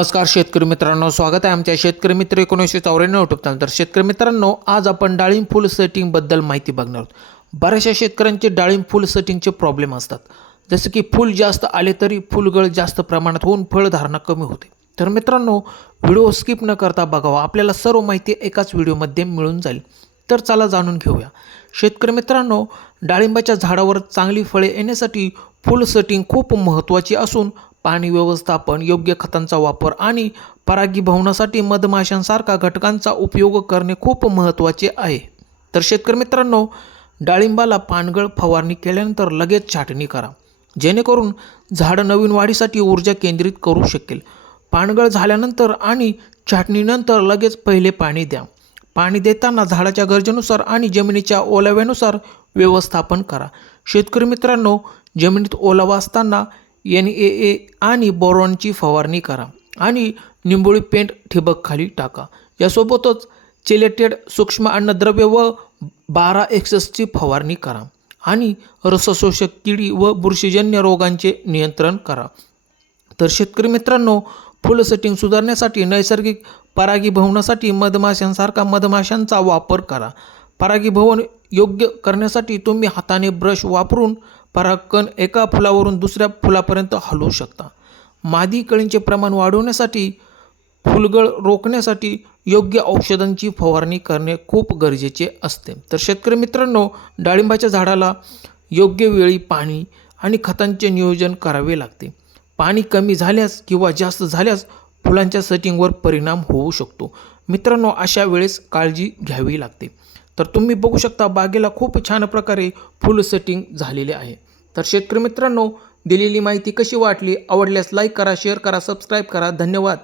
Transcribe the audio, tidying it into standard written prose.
नमस्कार शेतकरी मित्रांनो, स्वागत आहे आमच्या शेतकरी मित्र 1994 यूट्यूब चॅनल। तर शेतकरी मित्रांनो, आज आपण डाळिंब फुल सेटिंग बद्दल माहिती बघणार आहोत। बऱ्याचशा शेतकऱ्यांचे डाळिंब फुल सेटिंगचे प्रॉब्लेम असतात, जसे की फुल जास्त आले तरी फुलगळ जास्त प्रमाणात होऊन फळधारणा कमी होते। तर मित्रांनो, व्हिडिओ स्किप न करता बघावा, आपल्याला सर्व माहिती एकाच व्हिडिओमध्ये मिळून जाईल। तर चला जाणून घेऊया। शेतकरी मित्रांनो, डाळिंबाच्या झाडावर चांगली फळे येण्यासाठी फुल सेटिंग खूप महत्त्वाची असून पाणी व्यवस्थापन, योग्य खतांचा वापर आणि परागीभवनासाठी मधमाशांसारख्या घटकांचा उपयोग करणे खूप महत्त्वाचे आहे। तर शेतकरी मित्रांनो, डाळिंबाला पानगळ फवारणी केल्यानंतर लगेच छाटणी करा, जेणेकरून झाड नवीन वाढीसाठी ऊर्जा केंद्रित करू शकेल। पानगळ झाल्यानंतर आणि छाटणीनंतर लगेच पहिले पाणी द्या। पाणी देताना झाडाच्या गरजेनुसार आणि जमिनीच्या ओलाव्यानुसार व्यवस्थापन करा। शेतकरी मित्रांनो, जमिनीत ओलावा असताना NAA आणि बोरॉनची फवारणी करा आणि निंबोळी पेंट ठिबक खाली टाका। यासोबतच चिलेटेड सूक्ष्म अन्नद्रव्य व 12XXची फवारणी करा आणि रसशोषक किडी व बुरशीजन्य रोगांचे नियंत्रण करा। तर शेतकरी मित्रांनो, फुल सेटिंग सुधारण्यासाठी नैसर्गिक परागीभवनासाठी मधमाशांसारखा मधमाशांचा वापर करा। परागीभवन योग्य करण्यासाठी तुम्ही हाताने ब्रश वापरून परागकण एका फुलावरून दुसऱ्या फुलापर्यंत हलवू शकता। मादी कळींचे प्रमाण वाढवण्यासाठी, फुलगळ रोखण्यासाठी योग्य औषधांची फवारणी करणे खूप गरजेचे असते। तर शेतकरी मित्रांनो, डाळिंबाच्या झाडाला योग्य वेळी पाणी आणि खतांचे नियोजन करावे लागते। पाणी कमी झाल्यास किंवा जास्त झाल्यास फुलांच्या सेटिंगवर परिणाम होऊ शकतो। मित्रांनो, अशा वेळेस काळजी घ्यावी लागते। तर तुम्ही बघू शकता, बागेला खूप छान प्रकारे फुल सेटिंग झालेले आहे। तर शेतकरी मित्रांनो, दिलेली माहिती कशी वाटली? आवडल्यास लाईक करा, शेअर करा, सबस्क्राईब करा। धन्यवाद।